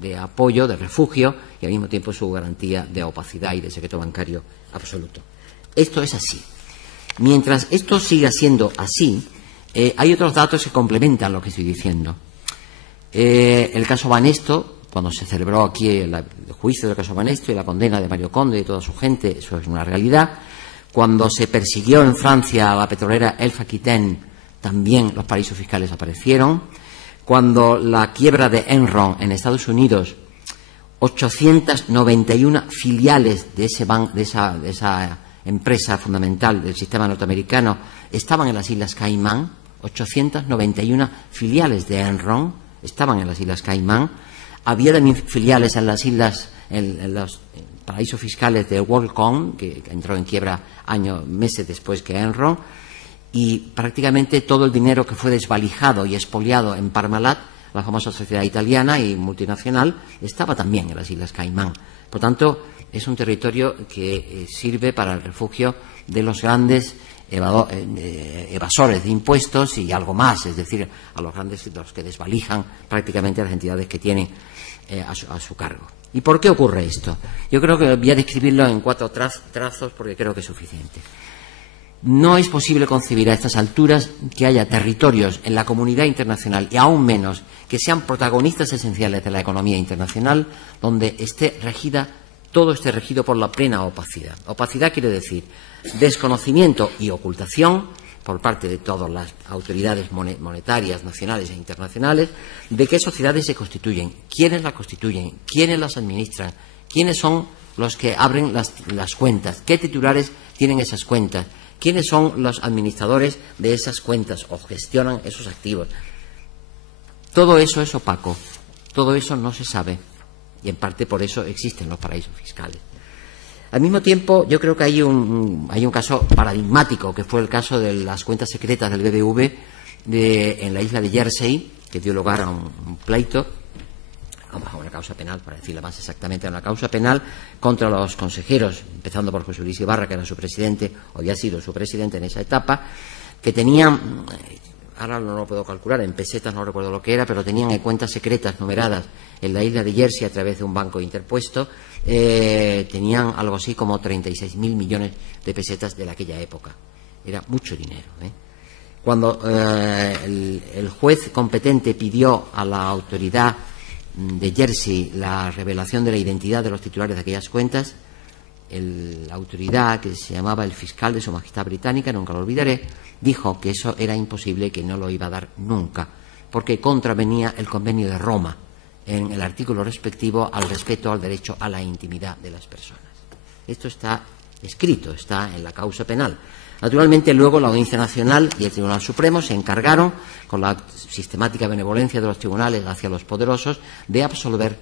de apoyo, de refugio, y al mismo tiempo su garantía de opacidad y de secreto bancario absoluto. Esto es así. Mientras esto siga siendo así, hay otros datos que complementan lo que estoy diciendo. El caso Banesto, cuando se celebró aquí el juicio del caso Banesto y la condena de Mario Conde y toda su gente, eso es una realidad. Cuando se persiguió en Francia a la petrolera Elf Aquitaine, también los paraísos fiscales aparecieron. Cuando la quiebra de Enron en Estados Unidos, 891 filiales de esa empresa fundamental del sistema norteamericano estaban en las Islas Caimán. 891 filiales de Enron estaban en las Islas Caimán. Había también filiales en las islas, en los paraísos fiscales de WorldCom, que entró en quiebra meses después que Enron, y prácticamente todo el dinero que fue desvalijado y expoliado en Parmalat, la famosa sociedad italiana y multinacional, estaba también en las Islas Caimán. Por tanto, es un territorio que sirve para el refugio de los grandes evasores de impuestos y algo más, es decir, a los que desvalijan prácticamente a las entidades que tienen a su cargo. ¿Y por qué ocurre esto? Yo creo que voy a describirlo en 4 trazos porque creo que es suficiente. No es posible concebir a estas alturas que haya territorios en la comunidad internacional, y aún menos que sean protagonistas esenciales de la economía internacional, donde todo esté regido por la plena opacidad. Opacidad quiere decir desconocimiento y ocultación por parte de todas las autoridades monetarias nacionales e internacionales de qué sociedades se constituyen, quiénes las constituyen, quiénes las administran, quiénes son los que abren las cuentas, qué titulares tienen esas cuentas, quiénes son los administradores de esas cuentas o gestionan esos activos. Todo eso es opaco, todo eso no se sabe, y en parte por eso existen los paraísos fiscales. Al mismo tiempo, yo creo que hay un caso paradigmático, que fue el caso de las cuentas secretas del BBV en la isla de Jersey, que dio lugar a un pleito, a una causa penal, para decirlo más exactamente, a una causa penal contra los consejeros, empezando por José Luis Ibarra, que era su presidente, o había sido su presidente en esa etapa, que tenían, ahora no lo puedo calcular, en pesetas no recuerdo lo que era, pero tenían cuentas secretas numeradas en la isla de Jersey a través de un banco interpuesto, tenían algo así como 36.000 millones de pesetas de aquella época. Era mucho dinero. Cuando el juez competente pidió a la autoridad de Jersey la revelación de la identidad de los titulares de aquellas cuentas, la autoridad, que se llamaba el fiscal de Su Majestad Británica, nunca lo olvidaré, dijo que eso era imposible, que no lo iba a dar nunca, porque contravenía el Convenio de Roma en el artículo respectivo al respeto al derecho a la intimidad de las personas. Esto está escrito, está en la causa penal. Naturalmente, luego la Audiencia Nacional y el Tribunal Supremo se encargaron, con la sistemática benevolencia de los tribunales hacia los poderosos, de absolver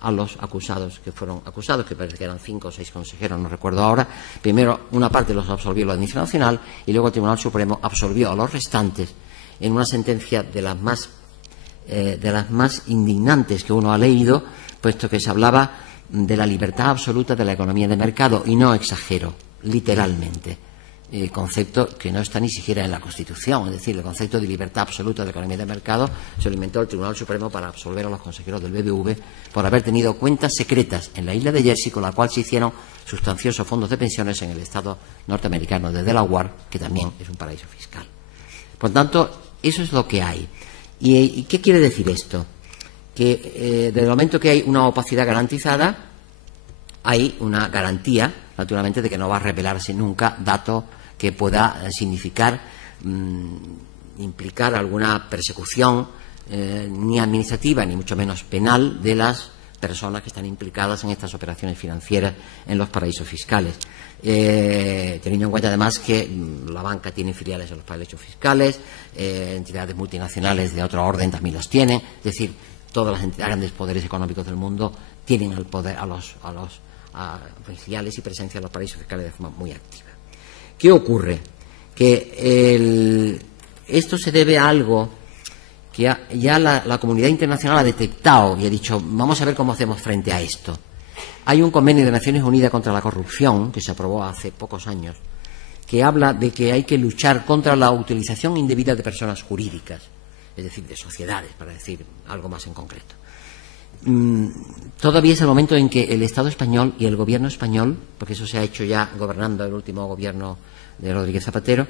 a los acusados que fueron acusados, que parece que eran 5 o 6 consejeros, no recuerdo ahora. Primero, una parte los absolvió la Audiencia Nacional y luego el Tribunal Supremo absolvió a los restantes en una sentencia de las más indignantes que uno ha leído, puesto que se hablaba de la libertad absoluta de la economía de mercado, y no exagero, literalmente, concepto que no está ni siquiera en la Constitución. Es decir, el concepto de libertad absoluta de la economía de mercado se lo inventó el Tribunal Supremo para absolver a los consejeros del BBV por haber tenido cuentas secretas en la isla de Jersey, con la cual se hicieron sustanciosos fondos de pensiones en el estado norteamericano de Delaware, que también es un paraíso fiscal. Por tanto, eso es lo que hay. ¿Y qué quiere decir esto? Que desde el momento que hay una opacidad garantizada, hay una garantía, naturalmente, de que no va a revelarse nunca dato que pueda significar, implicar alguna persecución ni administrativa, ni mucho menos penal, de las personas que están implicadas en estas operaciones financieras en los paraísos fiscales. Teniendo en cuenta además que la banca tiene filiales en los paraísos fiscales, entidades multinacionales de otro orden también las tienen, es decir, todas las grandes poderes económicos del mundo tienen el poder a los filiales y presencia en los paraísos fiscales de forma muy activa. ¿Qué ocurre? Que esto se debe a algo que ya la comunidad internacional ha detectado y ha dicho: vamos a ver cómo hacemos frente a esto. Hay un convenio de Naciones Unidas contra la corrupción que se aprobó hace pocos años, que habla de que hay que luchar contra la utilización indebida de personas jurídicas, es decir, de sociedades, para decir algo más en concreto. todavía es el momento en que el Estado español y el gobierno español, porque eso se ha hecho ya gobernando el último gobierno de Rodríguez Zapatero,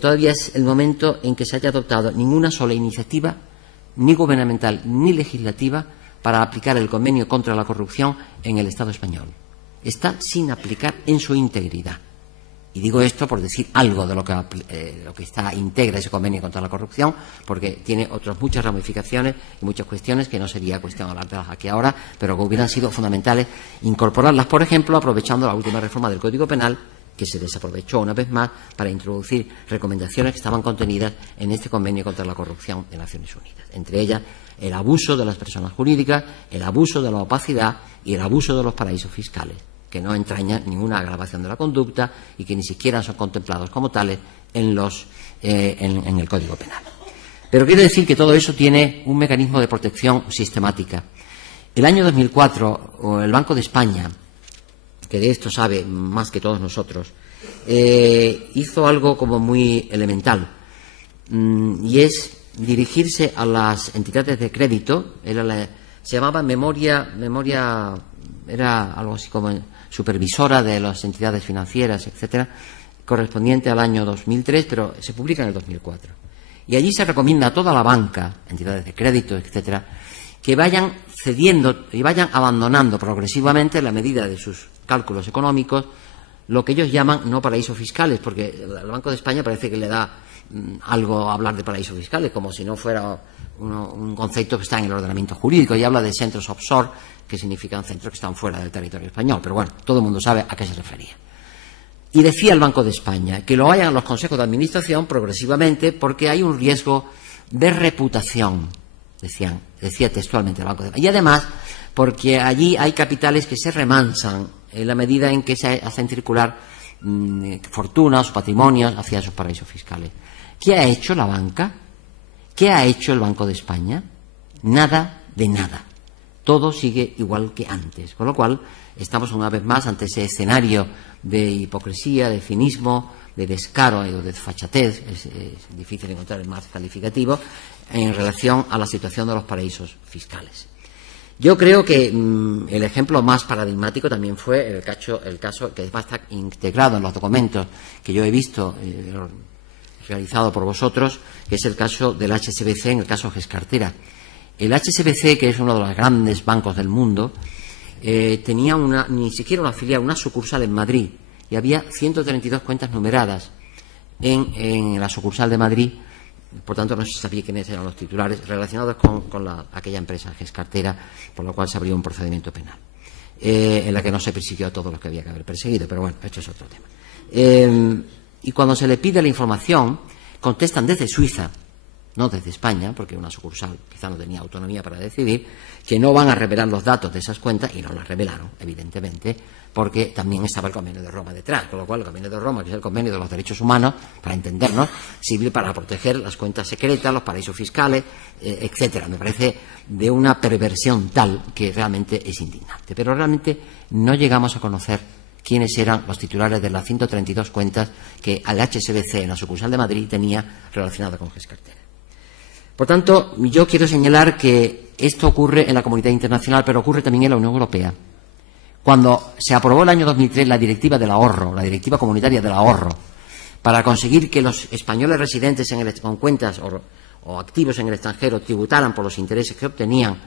todavía es el momento en que se haya adoptado ninguna sola iniciativa, ni gubernamental ni legislativa, para aplicar el convenio contra la corrupción en el Estado español. Está sin aplicar en su integridad. Y digo esto por decir algo de lo que integra ese convenio contra la corrupción, porque tiene otras muchas ramificaciones y muchas cuestiones que no sería cuestión hablar de las aquí ahora, pero que hubieran sido fundamentales incorporarlas, por ejemplo, aprovechando la última reforma del Código Penal, que se desaprovechó una vez más para introducir recomendaciones que estaban contenidas en este convenio contra la corrupción de Naciones Unidas. Entre ellas, el abuso de las personas jurídicas, el abuso de la opacidad y el abuso de los paraísos fiscales, que no entrañan ninguna agravación de la conducta y que ni siquiera son contemplados como tales en el Código Penal. Pero quiero decir que todo eso tiene un mecanismo de protección sistemática. El año 2004, el Banco de España, que de esto sabe más que todos nosotros, hizo algo como muy elemental, y es dirigirse a las entidades de crédito. Se llamaba memoria, era algo así como supervisora de las entidades financieras, etcétera, correspondiente al año 2003, pero se publica en el 2004. Y allí se recomienda a toda la banca, entidades de crédito, etcétera, que vayan cediendo y vayan abandonando progresivamente, en la medida de sus cálculos económicos, lo que ellos llaman no paraísos fiscales, porque el Banco de España parece que le da algo a hablar de paraísos fiscales, como si no fuera un concepto que está en el ordenamiento jurídico, y habla de centros offshore, que significan centros que están fuera del territorio español, pero bueno, todo el mundo sabe a qué se refería. Y decía el Banco de España que lo hayan los consejos de administración progresivamente, porque hay un riesgo de reputación, decía textualmente el Banco de España, y además porque allí hay capitales que se remansan en la medida en que se hacen circular fortunas o patrimonios hacia esos paraísos fiscales. ¿Qué ha hecho la banca? ¿Qué ha hecho el Banco de España? Nada de nada. Todo sigue igual que antes, con lo cual estamos una vez más ante ese escenario de hipocresía, de cinismo, de descaro o de desfachatez, es difícil encontrar el más calificativo, en relación a la situación de los paraísos fiscales. Yo creo que el ejemplo más paradigmático también fue el caso que va a estar integrado en los documentos que yo he visto realizado por vosotros, que es el caso del HSBC, en el caso Gescartera. El HSBC, que es uno de los grandes bancos del mundo, tenía ni siquiera una filial, una sucursal en Madrid, y había 132 cuentas numeradas en la sucursal de Madrid. Por tanto, no se sabía quiénes eran los titulares relacionados con aquella empresa, Gescartera, por lo cual se abrió un procedimiento penal, en la que no se persiguió a todos los que había que haber perseguido, pero bueno, esto es otro tema. Y cuando se le pide la información, contestan desde Suiza, no desde España, porque una sucursal quizá no tenía autonomía para decidir, que no van a revelar los datos de esas cuentas, y no las revelaron, evidentemente, porque también estaba el Convenio de Roma detrás, con lo cual el Convenio de Roma, que es el Convenio de los Derechos Humanos, para entendernos, sirve para proteger las cuentas secretas, los paraísos fiscales, etcétera. Me parece de una perversión tal que realmente es indignante. Pero realmente no llegamos a conocer quiénes eran los titulares de las 132 cuentas que al HSBC en la sucursal de Madrid tenía relacionada con Gescartera. Por tanto, yo quiero señalar que esto ocurre en la comunidad internacional, pero ocurre también en la Unión Europea. Cuando se aprobó el año 2003 la directiva del ahorro, la directiva comunitaria del ahorro, para conseguir que los españoles residentes con cuentas o activos en el extranjero tributaran por los intereses que obtenían,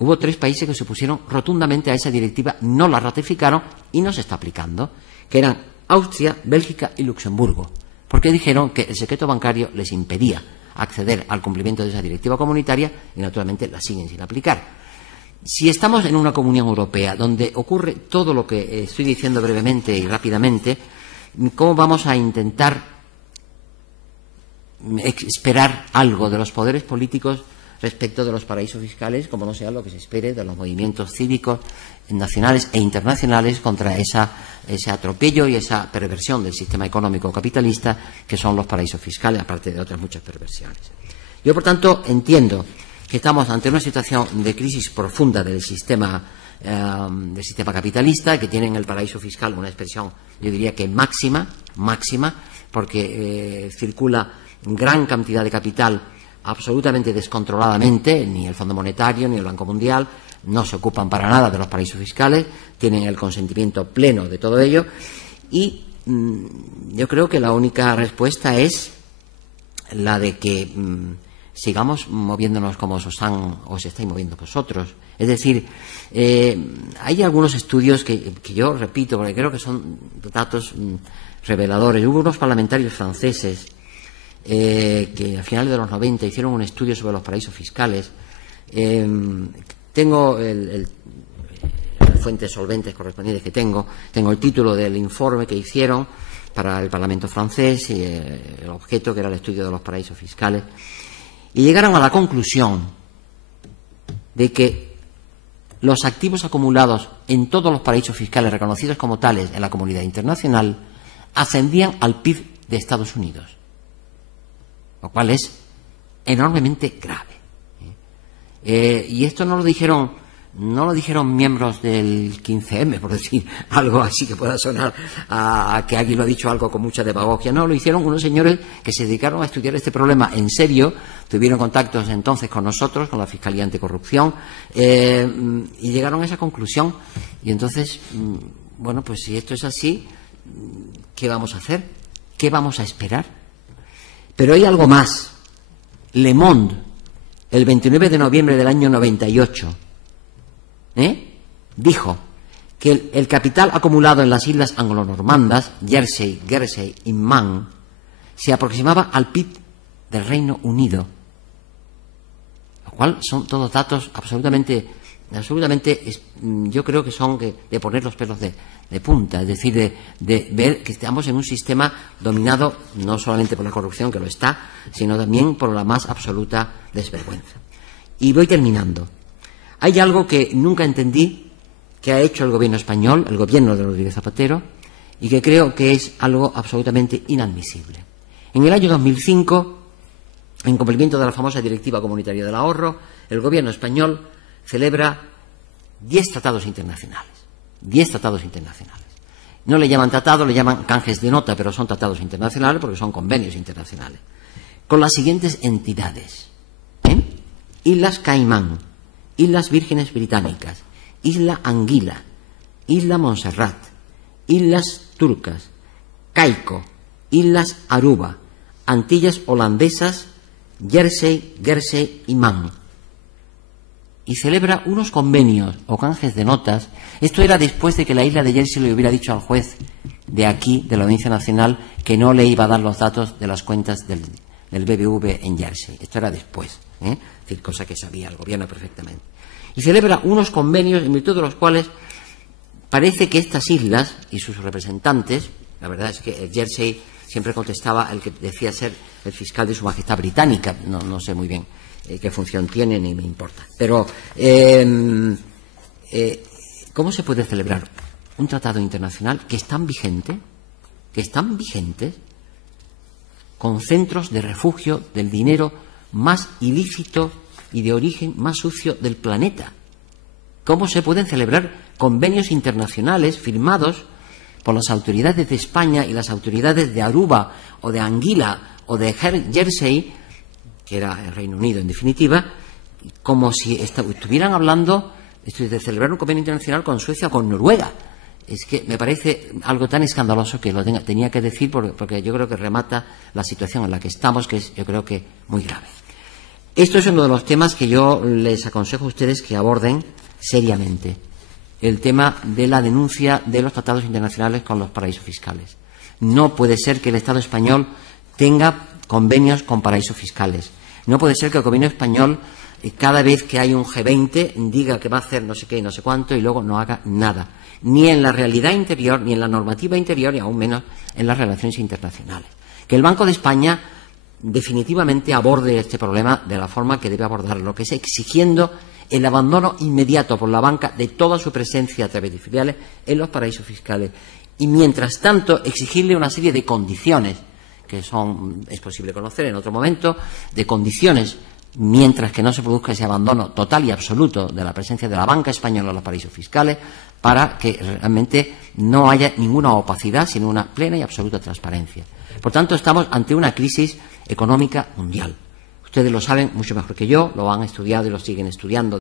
hubo 3 países que se opusieron rotundamente a esa directiva, no la ratificaron y no se está aplicando, que eran Austria, Bélgica y Luxemburgo, porque dijeron que el secreto bancario les impedía acceder al cumplimiento de esa directiva comunitaria y naturalmente la siguen sin aplicar. Si estamos en una Comunión Europea donde ocurre todo lo que estoy diciendo brevemente y rápidamente, ¿cómo vamos a intentar esperar algo de los poderes políticos respecto de los paraísos fiscales, como no sea lo que se espere de los movimientos cívicos nacionales e internacionales contra ese atropello y esa perversión del sistema económico capitalista que son los paraísos fiscales, aparte de otras muchas perversiones? Yo, por tanto, entiendo que estamos ante una situación de crisis profunda del sistema capitalista, que tiene en el paraíso fiscal una expresión, yo diría que máxima, porque circula gran cantidad de capital absolutamente descontroladamente, ni el Fondo Monetario ni el Banco Mundial no se ocupan para nada de los paraísos fiscales, tienen el consentimiento pleno de todo ello, y yo creo que la única respuesta es la de que sigamos moviéndonos como os estáis moviendo vosotros. Es decir, hay algunos estudios que yo repito, porque creo que son datos reveladores. Hubo unos parlamentarios franceses que a finales de los 90 hicieron un estudio sobre los paraísos fiscales. Tengo las fuentes solventes correspondientes que tengo el título del informe que hicieron para el Parlamento francés y el objeto, que era el estudio de los paraísos fiscales, y llegaron a la conclusión de que los activos acumulados en todos los paraísos fiscales reconocidos como tales en la comunidad internacional ascendían al PIB de Estados Unidos, lo cual es enormemente grave. Y esto no lo dijeron miembros del 15M, por decir algo así que pueda sonar a que alguien lo ha dicho algo con mucha demagogia. No, lo hicieron unos señores que se dedicaron a estudiar este problema en serio, tuvieron contactos entonces con nosotros, con la Fiscalía Anticorrupción, y llegaron a esa conclusión. Y entonces, bueno, pues si esto es así, ¿qué vamos a hacer? ¿Qué vamos a esperar? Pero hay algo más. Le Monde, el 29 de noviembre del año 98, dijo que el capital acumulado en las islas anglo-normandas, Jersey, Guernsey y Man, se aproximaba al PIB del Reino Unido, lo cual son todos datos absolutamente, yo creo que son de poner los pelos de punta, es decir, de ver que estamos en un sistema dominado no solamente por la corrupción, que lo está, sino también por la más absoluta desvergüenza. Y voy terminando. Hay algo que nunca entendí que ha hecho el gobierno español, el gobierno de Rodríguez Zapatero, y que creo que es algo absolutamente inadmisible. En el año 2005, en cumplimiento de la famosa Directiva Comunitaria del Ahorro, el gobierno español celebra 10 tratados internacionales. 10 tratados internacionales. No le llaman tratado, le llaman canjes de nota, pero son tratados internacionales porque son convenios internacionales. Con las siguientes entidades: Islas Caimán, Islas Vírgenes Británicas, Isla Anguila, Isla Montserrat, Islas Turcas, Caico, Islas Aruba, Antillas Holandesas, Jersey, Guernsey y Man. Y celebra unos convenios o canjes de notas. Esto era después de que la isla de Jersey le hubiera dicho al juez de aquí, de la Audiencia Nacional, que no le iba a dar los datos de las cuentas del BBV en Jersey. Esto era después, es decir, cosa que sabía el gobierno perfectamente. Y celebra unos convenios en virtud de los cuales parece que estas islas y sus representantes, la verdad es que el Jersey siempre contestaba el que decía ser el fiscal de Su Majestad Británica, no sé muy bien qué función tiene ni me importa. Pero, ¿cómo se puede celebrar un tratado internacional que es tan vigente, con centros de refugio del dinero más ilícito y de origen más sucio del planeta? ¿Cómo se pueden celebrar convenios internacionales firmados por las autoridades de España y las autoridades de Aruba o de Anguila o de Jersey, que era el Reino Unido en definitiva, como si estuvieran hablando de celebrar un convenio internacional con Suecia o con Noruega? Es que me parece algo tan escandaloso que lo tenía que decir porque yo creo que remata la situación en la que estamos, que es, yo creo que, muy grave. Esto es uno de los temas que yo les aconsejo a ustedes que aborden seriamente, el tema de la denuncia de los tratados internacionales con los paraísos fiscales. No puede ser que el Estado español tenga convenios con paraísos fiscales. No puede ser que el gobierno español, cada vez que hay un G20, diga que va a hacer no sé qué y no sé cuánto y luego no haga nada, ni en la realidad interior, ni en la normativa interior, y aún menos en las relaciones internacionales. Que el Banco de España definitivamente aborde este problema de la forma que debe abordarlo, que es exigiendo el abandono inmediato por la banca de toda su presencia a través de filiales en los paraísos fiscales. Y mientras tanto, exigirle una serie de condiciones que es posible conocer en otro momento, de condiciones mientras que no se produzca ese abandono total y absoluto de la presencia de la banca española en los paraísos fiscales, para que realmente no haya ninguna opacidad, sino una plena y absoluta transparencia. Por tanto, estamos ante una crisis económica mundial. Ustedes lo saben mucho mejor que yo, lo han estudiado y lo siguen estudiando